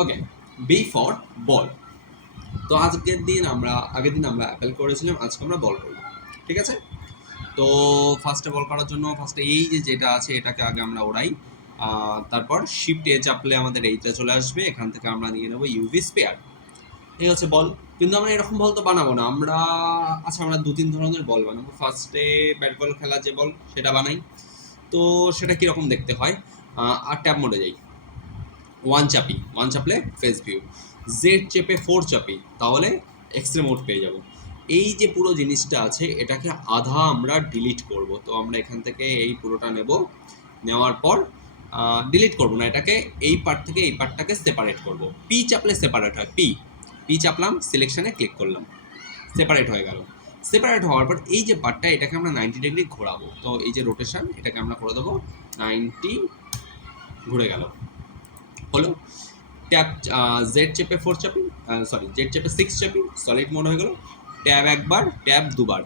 Okay, B for ball. তো আগের দিন আমরা অ্যাপেল করেছিলাম, আজকে আমরা বল করবো, ঠিক আছে? তো ফার্স্টে বল করার জন্য ফার্স্টে এই যেটা আছে এটাকে আগে আমরা ওড়াই, তারপর শিফট এ চাপলে আমাদের এইটা চলে আসবে, এখান থেকে আমরা নিয়ে নেবো ইউভি স্পেয়ার। এই হচ্ছে বল। কিন্তু আমরা এরকম বল তো বানাবো না, আমরা 2-3 ধরনের বল বানাবো। ফার্স্টে ব্যাট বল খেলা যে বল সেটা বানাই। তো সেটা কীরকম দেখতে হয়, আর ট্যাব মোডে যাই, ওয়ান চাপলে ফেস ভিউ, জেড চেপে 4 চাপি তাহলে এক্সরে মোড পেয়ে যাব। এই যে পুরো জিনিসটা আছে এটাকে আধা আমরা ডিলিট করব। তো আমরা এখান থেকে এই পুরোটা নেব, নেওয়ার পর ডিলিট করব না, এটাকে এই পার্ট থেকে এই পার্টটাকে সেপারেট করব। পি চাপলে সেপারেট হয়, পি চাপলাম, সিলেকশনে ক্লিক করলাম, সেপারেট হয়ে গেল। সেপারেট হওয়ার পর এই যে পার্টটা এটাকে আমরা 90 ডিগ্রি ঘোরাবো। তো এই যে রোটেশন এটাকে আমরা করে দেবো 90, ঘুরে গেল, হলো। ট্যাব জেড চেপে 4 চাপি, জেড চেপে 6 চাপি, সলিড মোড হয়ে গেল। ট্যাব একবার, ট্যাব দুবার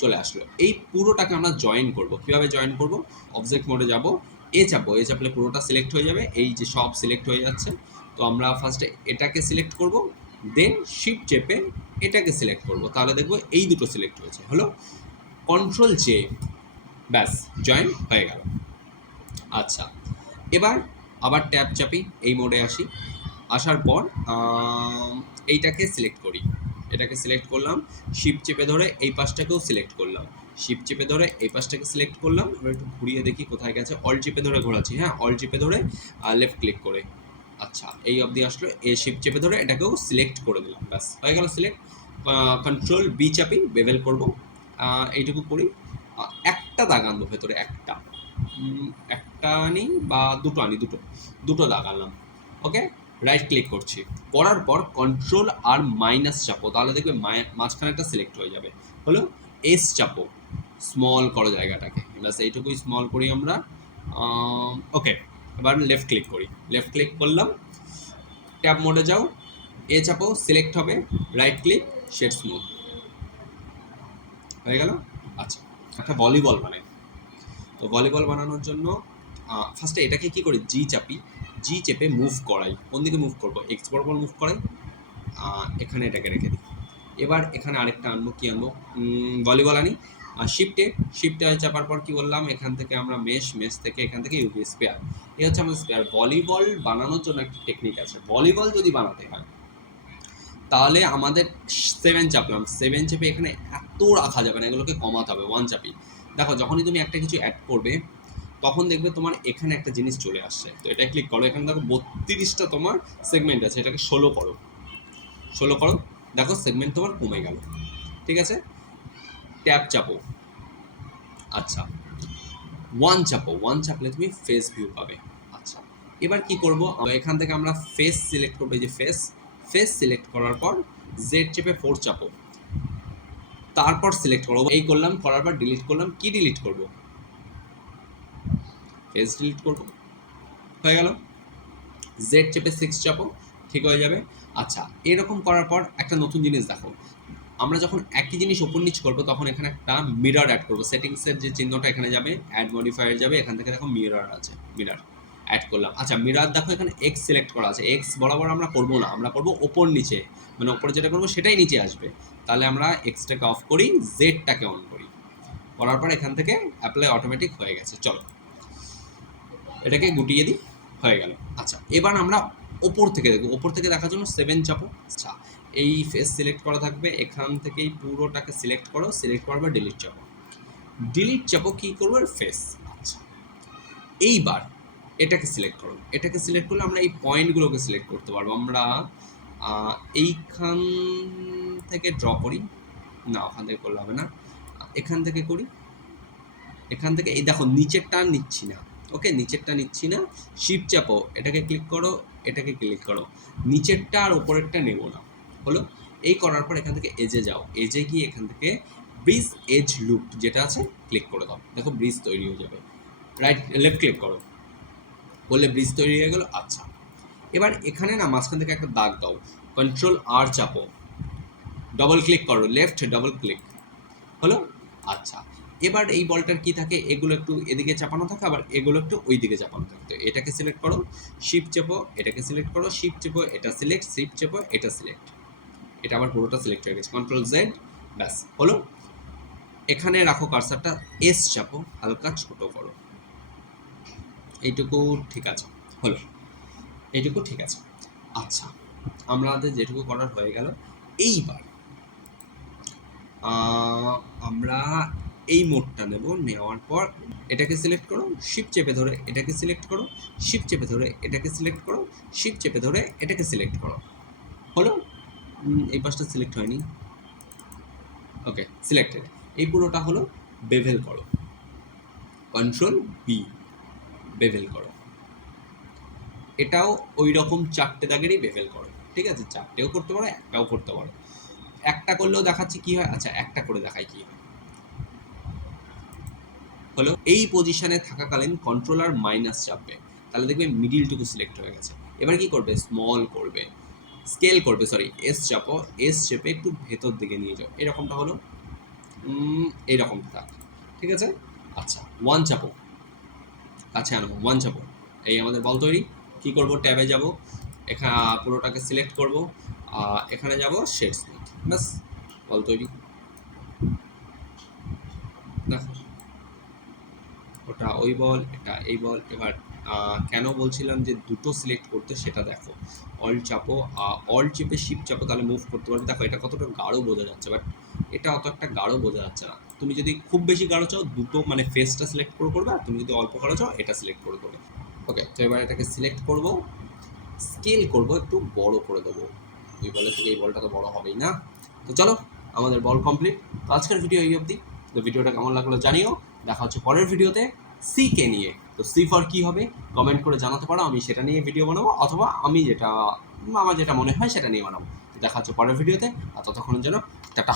চলে আসলো। এই পুরোটাকে আমরা জয়েন করব। কীভাবে জয়েন করব? অবজেক্ট মোডে যাব, এ চাপলে পুরোটা সিলেক্ট হয়ে যাবে, এই যে সব সিলেক্ট হয়ে যাচ্ছে। তো আমরা ফার্স্টে এটাকে সিলেক্ট করব, দেন শিফট চেপে এটাকে সিলেক্ট করব, তাহলে দেখবো এই দুটো সিলেক্ট হয়েছে, হলো। কন্ট্রোল জে, ব্যাস জয়েন হয়ে গেল। আচ্ছা, এবার আবার ট্যাব চাপি, এই মোডে আসি, আসার পর এইটাকে সিলেক্ট করি, এটাকে সিলেক্ট করলাম, শিফট চেপে ধরে এই পাশটাকেও সিলেক্ট করলাম, শিফট চেপে ধরে এই পাশটাকে সিলেক্ট করলাম। এবার একটু ঘুরিয়ে দেখি কোথায় গেছে, অল চেপে ধরে ঘোরাচ্ছি, হ্যাঁ, অল চেপে ধরে লেফট ক্লিক করে, আচ্ছা এই অবধি আসলো। এ শিফট চেপে ধরে এটাকেও সিলেক্ট করে দিলাম, ব্যাস হয়ে গেল সিলেক্ট। কন্ট্রোল বি চাপি, বেভেল করব, এইটুকু করি। একটা দাগ আনবো ভেতরে, একটা আনি বা দুটো আনি, দুটো দাগ আনলাম, ওকে। রাইট ক্লিক করছি, করার পর কন্ট্রোল আর মাইনাস চাপো, তাহলে দেখবে মাঝখানে একটা সিলেক্ট হয়ে যাবে, হলো। এস চাপো, স্মল করো জায়গাটাকে, ব্যাস এইটুকুই স্মল করি আমরা, ওকে। এবার লেফট ক্লিক করি, লেফট ক্লিক করলাম, ট্যাব মোডে যাও, এ চাপো, সিলেক্ট হবে, রাইট ক্লিক, শেড স্মুথ হয়ে গেল। আচ্ছা, একটা ভলিবল বানাই। তো ভলিবল বানানোর জন্য ফার্স্টে এটাকে কি করি, জি চেপে মুভ করাই। কোন দিকে মুভ করবো? এক্স বরাবর মুভ করাই, এখানে এটাকে রেখে দিই। এবার এখানে আরেকটা আনবো, কি আনবো, ভলিবল আনি। শিফটে চাপার পর কি বললাম, এখান থেকে আমরা মেশ থেকে এখান থেকে ইউভি স্পেয়ার, এই হচ্ছে আমাদের স্পেয়ার। ভলিবল বানানোর জন্য একটা টেকনিক আছে, ভলিবল যদি বানাতে হয় তাহলে আমাদের 7 চাপলাম, 7 চেপে এখানে এত রাখা যাবে না, এগুলোকে কমাতে হবে, 1 চাপি। দেখো যখনই তুমি একটা কিছু অ্যাড করবে তখন দেখবে তোমার এখানে একটা জিনিস চলে আসছে। তো এটা ক্লিক করো, এখানে দেখো 32টা তোমার সেগমেন্ট আছে, এটাকে 16 করো, দেখো সেগমেন্ট তোমার কমে গেল, ঠিক আছে। ট্যাব চাপো, আচ্ছা 1 চাপো, 1 চাপলে তুমি ফেস ভিউ পাবে। আচ্ছা, এবার কি করব, এখান থেকে আমরা ফেস সিলেক্ট করবো, এই যে ফেস সিলেক্ট করার পর জেড চেপে 4 চাপো, তারপর সিলেক্ট করবো, এই করলাম, করার পর ডিলিট করলাম। কি ডিলিট করব? ফেস ডিলিট করব, হয়ে গেল। জেড চেপে 6 চাপো, ঠিক হয়ে যাবে। আচ্ছা, এরকম করার পর একটা নতুন জিনিস দেখো, আমরা যখন একই জিনিস ওপর নিচ করবো তখন এখানে একটা মিরর অ্যাড করবো। সেটিংসের যে চিহ্নটা এখানে যাবে, অ্যাড মডিফায়ার যাবে, এখান থেকে দেখো মিরর আছে, মিরর অ্যাড করলাম। আচ্ছা, মিরর দেখো এখানে এক্স সিলেক্ট করা আছে, এক্স বরাবর আমরা করবো না, আমরা করবো ওপর নিচে, মানে ওপরে যেটা করবো সেটাই নিচে আসবে। তাহলে আমরা এক্সটাকে অফ করি, জেডটাকে অন করি, করার পর এখান থেকে অ্যাপ্লাই অটোমেটিক হয়ে গেছে। চলো এটাকে গুটিয়ে দিই, হয়ে গেল। আচ্ছা, এবার আমরা ওপর থেকে দেখবো, ওপর থেকে দেখার জন্য 7 চাপো। আচ্ছা, এই ফেস সিলেক্ট করা থাকবে, এখান থেকেই পুরোটাকে সিলেক্ট করো, সিলেক্ট করার পর ডিলিট চাপো, কি করবো, ফেস। আচ্ছা, এইবার এটাকে সিলেক্ট করো, এটাকে সিলেক্ট করলে আমরা এই পয়েন্টগুলোকে সিলেক্ট করতে পারবো। আমরা এইখান থেকে ড্র করি, না ওখান থেকে করলে হবে না, এখান থেকে করি, এখান থেকে এই দেখো নিচেরটা নিচ্ছি না, ওকে, নিচেরটা নিচ্ছি না, শিফট চাপো, এটাকে ক্লিক করো, এটাকে ক্লিক করো, নিচেরটা আর ওপরেরটা নেব না, হলো। এই করার পর এখান থেকে এজে যাও, এজে গিয়ে এখান থেকে ব্রিজ এজ লুপ যেটা আছে ক্লিক করে দাও, দেখো ব্রিজ তৈরি হয়ে যাবে। লেফট ক্লিক করো, বললে ব্রিজ তৈরি হয়ে গেল। আচ্ছা, এবার এখানে না মাঝখান থেকে একটা দাগ দাও, কন্ট্রোল আর চাপো, ডবল ক্লিক করো, লেফট ডবল ক্লিক, হলো। আচ্ছা, এবার এই বলটার কি থাকে, এগুলো একটু এদিকে চাপানো থাকে, আবার এগুলো একটু ওই দিকে চাপানো থাকে। তো এটাকে সিলেক্ট করো, শিফট চেপো, এটাকে সিলেক্ট করো, শিফট চেপো, এটা সিলেক্ট, শিফট চেপো, এটা সিলেক্ট, এটা আবার পুরোটা সিলেক্ট হয়ে গেছে, কন্ট্রোল জেড, ব্যাস হলো। এখানে রাখো কার্সারটা, এস চাপো, হালকা ছোট করো, এইটুকু ঠিক আছে, হলো, এইটুকু ঠিক আছে। আচ্ছা, আমাদের যেটুকু করার হয়ে গেল। এইবার আমরা এই মোডটা নেব, নেওয়ার পর এটাকে সিলেক্ট করো, শিফট চেপে ধরে এটাকে সিলেক্ট করো, শিফট চেপে ধরে এটাকে সিলেক্ট করো, শিফট চেপে ধরে এটাকে সিলেক্ট করো, হলো। এই পাশটা সিলেক্ট হয়নি, ওকে সিলেক্টেড। এই পুরোটা হলো, বেভেল করো, কন্ট্রোল বি, বেভেল করো। এটাও ওই রকম 4টে দাগেরই বেভেল করো, ঠিক আছে, 4টেও করতে পারো, একটাও করতে পারো। একটা করলেও দেখাচ্ছি কি হয়, আচ্ছা একটা করে দেখাই কি হয়। হলো, এই পজিশনে থাকাকালীন কন্ট্রোলার মাইনাস চাপবে, তাহলে দেখবে মিডিলটুকু সিলেক্ট হয়ে গেছে। এবার কি করবে, স্মল করবে, স্কেল করবে, সরি এস চাপো, এস চেপে একটু ভেতর দিকে নিয়ে যাও, এরকমটা হলো, এইরকমটা থাক, ঠিক আছে। আচ্ছা 1 চাপো, কাছে আনো, 1 চাপো, এই আমাদের বল তৈরি। কি করব, ট্যাবে যাব, এখানে পুরোটাকে সিলেক্ট করব, এখানে যাব শেড স্মুথ, ব্যাস বল তৈরি। দেখো ওটা ওই বল, এটা এই বল। এবার কেন বলছিলাম যে দুটো সিলেক্ট করতে, সেটা দেখো, অল্ট চাপো, অল্ট চেপে শিফট চাপো, তাহলে মুভ করতে পারবে। দেখো এটা কতটা গাঢ় বোঝা যাচ্ছে, বাট এটা অত একটা গাঢ় বোঝা যাচ্ছে না। তুমি যদি খুব বেশি গাঢ় চাও, দুটো মানে ফেসটা সিলেক্ট করে করবে, আর তুমি যদি অল্প গাঢ় চাও, এটা সিলেক্ট করে করবে। ওকে, তো এবার এটাকে সিলেক্ট করব, স্কেল করব, একটু বড় করে দেবো, ওই বলের থেকে এই বলটা তো বড় হবেই না। তো চলো, আমাদের বল কমপ্লিট। তো আজকের ভিডিও এই অবধি। তো ভিডিওটা কেমন লাগলো জানিও, দেখা হচ্ছে পরের ভিডিওতে সি কে নিয়ে। তো সি ফর কী হবে কমেন্ট করে জানাতে পারো, আমি সেটা নিয়ে ভিডিও বানাবো, অথবা আমার যেটা মনে হয় সেটা নিয়ে বানাবো। তো দেখা হচ্ছে পরের ভিডিওতে, আর ততক্ষণের জন্য টাটা।